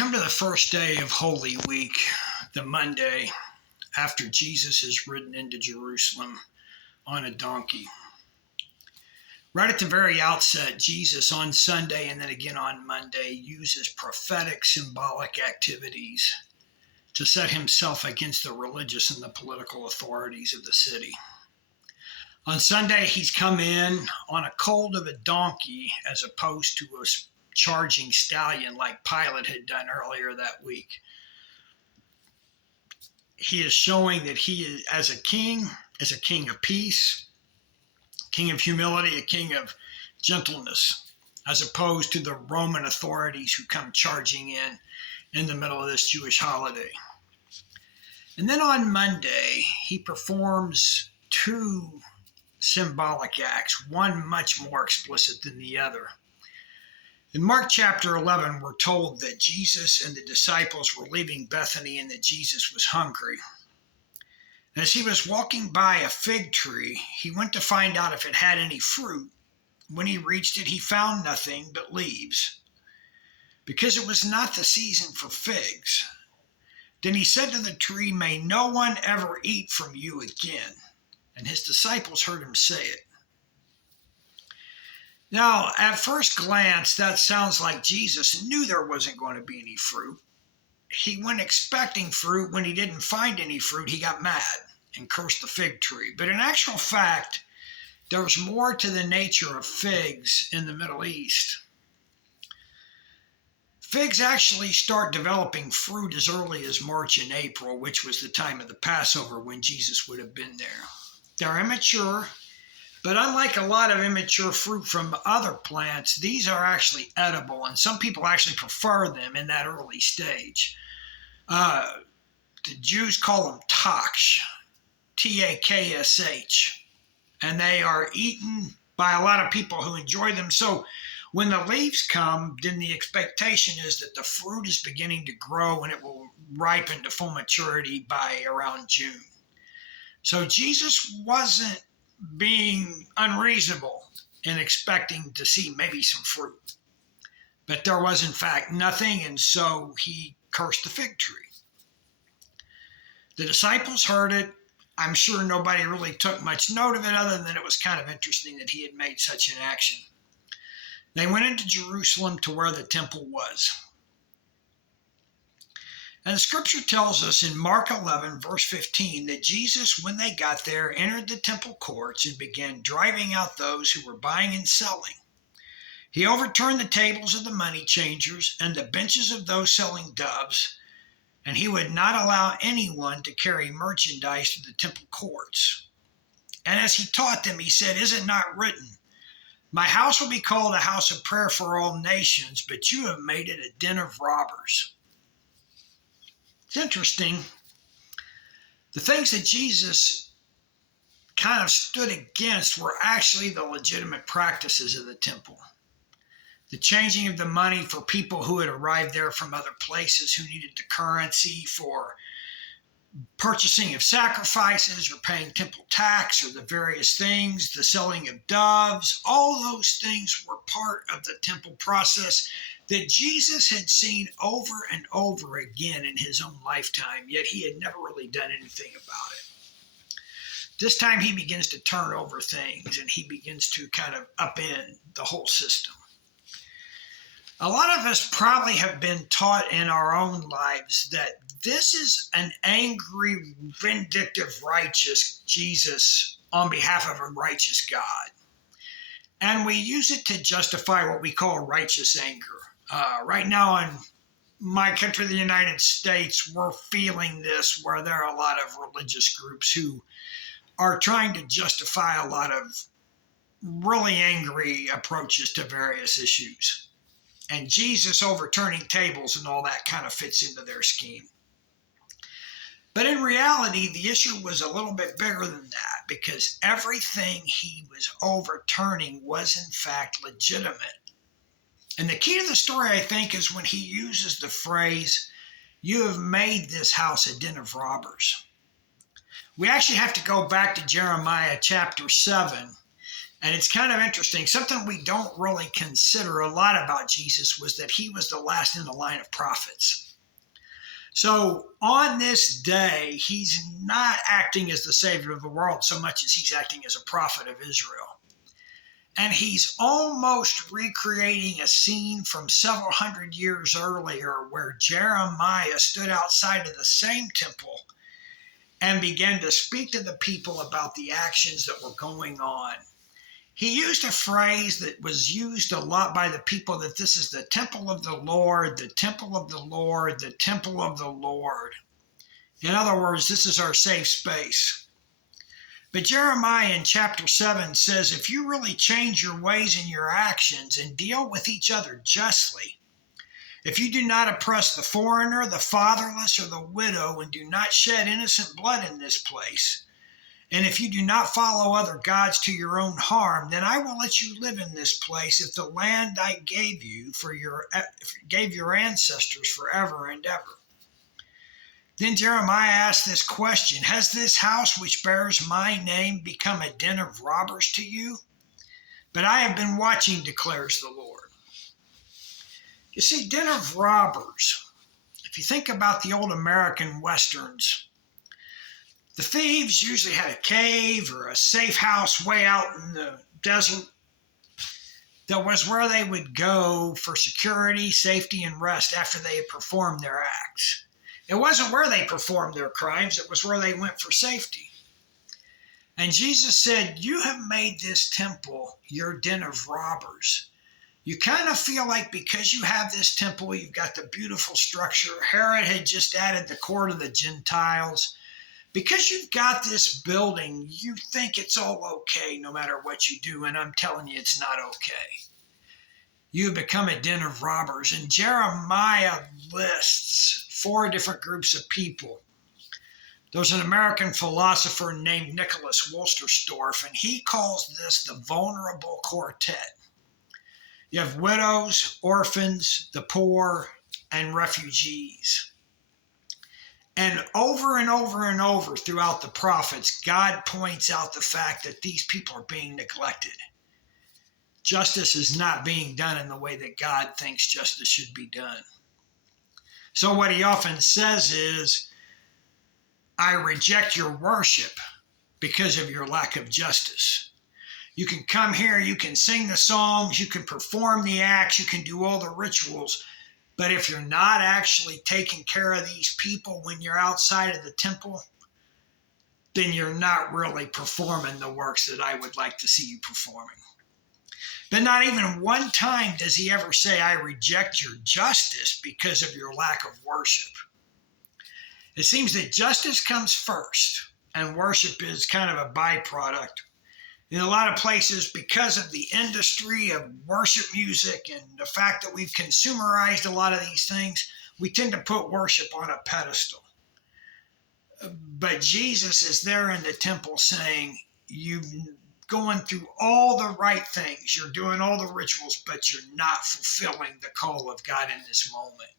come to the first day of Holy Week, the Monday after Jesus is ridden into Jerusalem on a donkey. Right at the very outset, Jesus on Sunday and then again on Monday uses prophetic symbolic activities to set himself against the religious and the political authorities of the city. On Sunday, he's come in on a colt of a donkey as opposed to a charging stallion like Pilate had done earlier that week. He is showing that he is, as a king of peace, king of humility, a king of gentleness, as opposed to the Roman authorities who come charging in the middle of this Jewish holiday. And then on Monday, he performs two symbolic acts, one much more explicit than the other. In Mark chapter 11, we're told that Jesus and the disciples were leaving Bethany and that Jesus was hungry. And as he was walking by a fig tree, he went to find out if it had any fruit. When he reached it, he found nothing but leaves, because it was not the season for figs. Then he said to the tree, "May no one ever eat from you again." And his disciples heard him say it. Now, at first glance, that sounds like Jesus knew there wasn't going to be any fruit. He went expecting fruit. When he didn't find any fruit, he got mad and cursed the fig tree. But in actual fact, there was more to the nature of figs in the Middle East. Figs actually start developing fruit as early as March and April, which was the time of the Passover when Jesus would have been there. They're immature. But unlike a lot of immature fruit from other plants, these are actually edible, and some people actually prefer them in that early stage. The Jews call them taksh, Taksh, and they are eaten by a lot of people who enjoy them. So when the leaves come, then the expectation is that the fruit is beginning to grow and it will ripen to full maturity by around June. So Jesus wasn't being unreasonable in expecting to see maybe some fruit. But there was in fact nothing, and so he cursed the fig tree. The disciples heard it. I'm sure nobody really took much note of it other than it was kind of interesting that he had made such an action. They went into Jerusalem to where the temple was. And the scripture tells us in Mark 11, verse 15, that Jesus, when they got there, entered the temple courts and began driving out those who were buying and selling. He overturned the tables of the money changers and the benches of those selling doves, and he would not allow anyone to carry merchandise to the temple courts. And as he taught them, he said, "Is it not written, 'My house will be called a house of prayer for all nations, but you have made it a den of robbers'?" It's interesting. The things that Jesus kind of stood against were actually the legitimate practices of the temple. The changing of the money for people who had arrived there from other places who needed the currency for purchasing of sacrifices or paying temple tax or the various things, the selling of doves, all those things were part of the temple process that Jesus had seen over and over again in his own lifetime, yet he had never really done anything about it. This time he begins to turn over things and he begins to kind of upend the whole system. A lot of us probably have been taught in our own lives that this is an angry, vindictive, righteous Jesus on behalf of a righteous God. And we use it to justify what we call righteous anger. Right now in my country, the United States, we're feeling this where there are a lot of religious groups who are trying to justify a lot of really angry approaches to various issues. And Jesus overturning tables and all that kind of fits into their scheme. But in reality, the issue was a little bit bigger than that, because everything he was overturning was in fact legitimate. And the key to the story, I think, is when he uses the phrase, "You have made this house a den of robbers." We actually have to go back to Jeremiah chapter 7 And it's kind of interesting. Something we don't really consider a lot about Jesus was that he was the last in the line of prophets. So on this day, he's not acting as the savior of the world so much as he's acting as a prophet of Israel. And he's almost recreating a scene from several hundred years earlier where Jeremiah stood outside of the same temple and began to speak to the people about the actions that were going on. He used a phrase that was used a lot by the people, that this is the temple of the Lord, the temple of the Lord, the temple of the Lord. In other words, this is our safe space. But Jeremiah in chapter 7 says, if you really change your ways and your actions and deal with each other justly, if you do not oppress the foreigner, the fatherless, or the widow, and do not shed innocent blood in this place, and if you do not follow other gods to your own harm, then I will let you live in this place if the land I gave your ancestors forever and ever. Then Jeremiah asked this question, has this house which bears my name become a den of robbers to you? But I have been watching, declares the Lord. You see, den of robbers, if you think about the old American Westerns, the thieves usually had a cave or a safe house way out in the desert that was where they would go for security, safety, and rest after they had performed their acts. It wasn't where they performed their crimes, it was where they went for safety. And Jesus said, you have made this temple your den of robbers. You kind of feel like because you have this temple, you've got the beautiful structure. Herod had just added the court of the Gentiles. Because you've got this building, you think it's all okay no matter what you do, and I'm telling you it's not okay. You have become a den of robbers. And Jeremiah lists 4 different groups of people. There's an American philosopher named Nicholas Wolsterstorff, and he calls this the vulnerable quartet. You have widows, orphans, the poor, and refugees. And over and over throughout the prophets, God points out the fact that these people are being neglected. Justice is not being done in the way that God thinks justice should be done. So what he often says is, I reject your worship because of your lack of justice. You can come here, you can sing the songs, you can perform the acts, you can do all the rituals, but if you're not actually taking care of these people when you're outside of the temple, then you're not really performing the works that I would like to see you performing. But not even one time does he ever say, I reject your justice because of your lack of worship. It seems that justice comes first, and worship is kind of a byproduct. In a lot of places, because of the industry of worship music and the fact that we've consumerized a lot of these things, we tend to put worship on a pedestal. But Jesus is there in the temple saying, you're going through all the right things, you're doing all the rituals, but you're not fulfilling the call of God in this moment.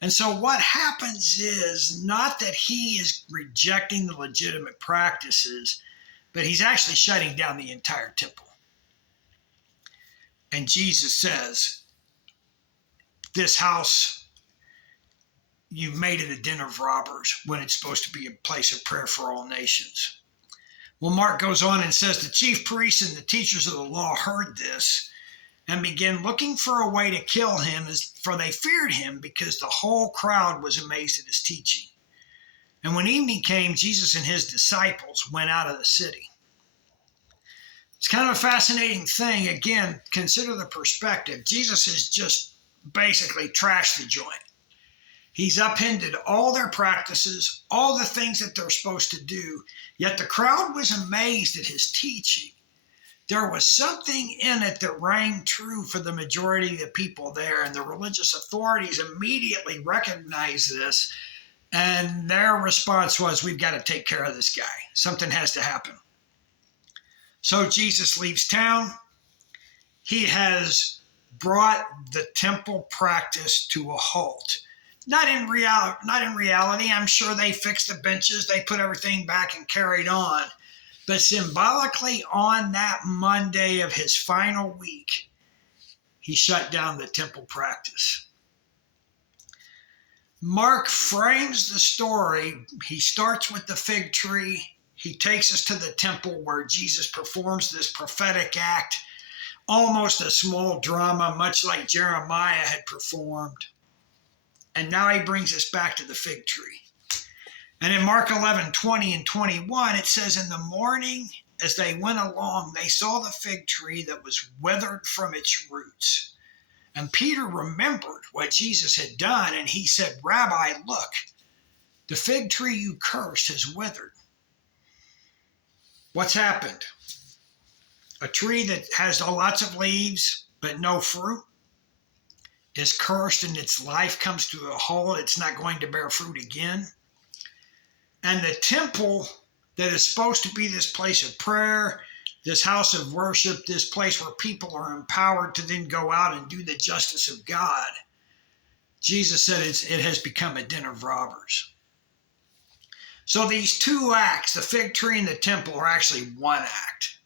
And so what happens is not that he is rejecting the legitimate practices, but he's actually shutting down the entire temple. And Jesus says, this house, you've made it a den of robbers when it's supposed to be a place of prayer for all nations. Well, Mark goes on and says, the chief priests and the teachers of the law heard this and began looking for a way to kill him, for they feared him because the whole crowd was amazed at his teaching. And when evening came, Jesus and his disciples went out of the city. It's kind of a fascinating thing. Again, consider the perspective. Jesus has just basically trashed the joint. He's upended all their practices, all the things that they're supposed to do, yet the crowd was amazed at his teaching. There was something in it that rang true for the majority of the people there, and the religious authorities immediately recognized this, and their response was, we've got to take care of this guy. Something has to happen. So Jesus leaves town. He has brought the temple practice to a halt. Not in reality. I'm sure they fixed the benches, they put everything back and carried on. But symbolically, on that Monday of his final week, he shut down the temple practice. Mark frames the story. He starts with the fig tree. He takes us to the temple where Jesus performs this prophetic act, almost a small drama, much like Jeremiah had performed. And now he brings us back to the fig tree. And in Mark 11:20 and 21, it says, in the morning, as they went along, they saw the fig tree that was withered from its roots. And Peter remembered what Jesus had done, and he said, Rabbi, look, the fig tree you cursed has withered. What's happened? A tree that has lots of leaves but no fruit is cursed, and its life comes to a halt. It's not going to bear fruit again. And the temple that is supposed to be this place of prayer, this house of worship, this place where people are empowered to then go out and do the justice of God, Jesus said it has become a den of robbers. So these two acts, the fig tree and the temple, are actually one act,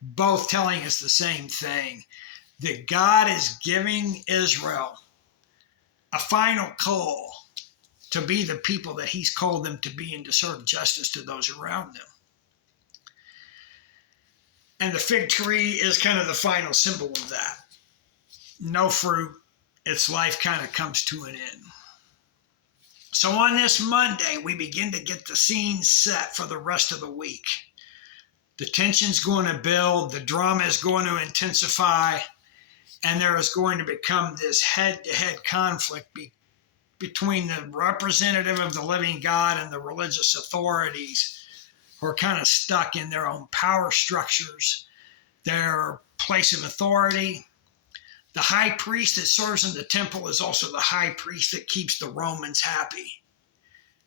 both telling us the same thing, that God is giving Israel a final call to be the people that he's called them to be and to serve justice to those around them. And the fig tree is kind of the final symbol of that. No fruit, its life kind of comes to an end. So on this Monday, we begin to get the scene set for the rest of the week. The tension's going to build, the drama is going to intensify, and there is going to become this head-to-head conflict between the representative of the living God and the religious authorities, who are kind of stuck in their own power structures, their place of authority. The high priest that serves in the temple is also the high priest that keeps the Romans happy.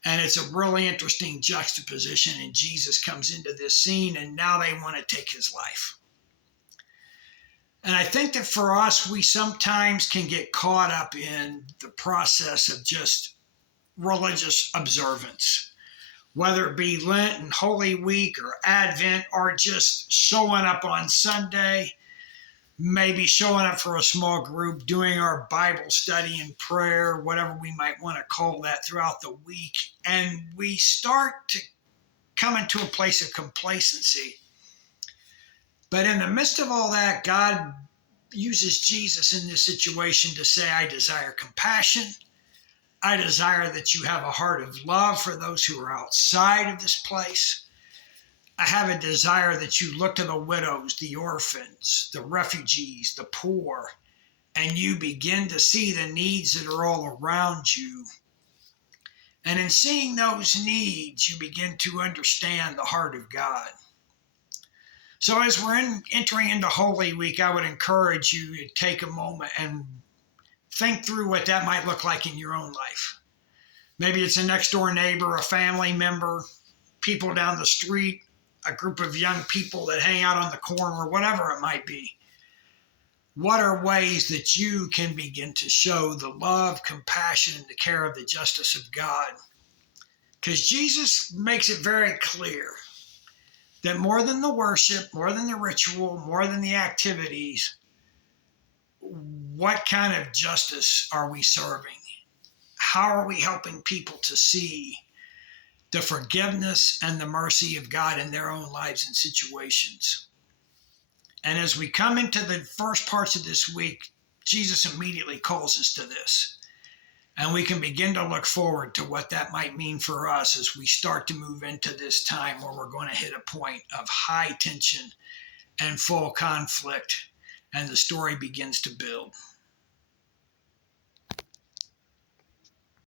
And it's a really interesting juxtaposition, and Jesus comes into this scene, and now they want to take his life. And I think that for us, we sometimes can get caught up in the process of just religious observance, whether it be Lent and Holy Week or Advent, or just showing up on Sunday, maybe showing up for a small group, doing our Bible study and prayer, whatever we might want to call that, throughout the week. And we start to come into a place of complacency. But in the midst of all that, God uses Jesus in this situation to say, I desire compassion. I desire that you have a heart of love for those who are outside of this place. I have a desire that you look to the widows, the orphans, the refugees, the poor, and you begin to see the needs that are all around you. And in seeing those needs, you begin to understand the heart of God. So as we're entering into Holy Week, I would encourage you to take a moment and think through what that might look like in your own life. Maybe it's a next door neighbor, a family member, people down the street, a group of young people that hang out on the corner, whatever it might be. What are ways that you can begin to show the love, compassion, and the care of the justice of God? Because Jesus makes it very clear that more than the worship, more than the ritual, more than the activities, what kind of justice are we serving? How are we helping people to see the forgiveness and the mercy of God in their own lives and situations? And as we come into the first parts of this week, Jesus immediately calls us to this. And we can begin to look forward to what that might mean for us as we start to move into this time where we're going to hit a point of high tension and full conflict, and the story begins to build.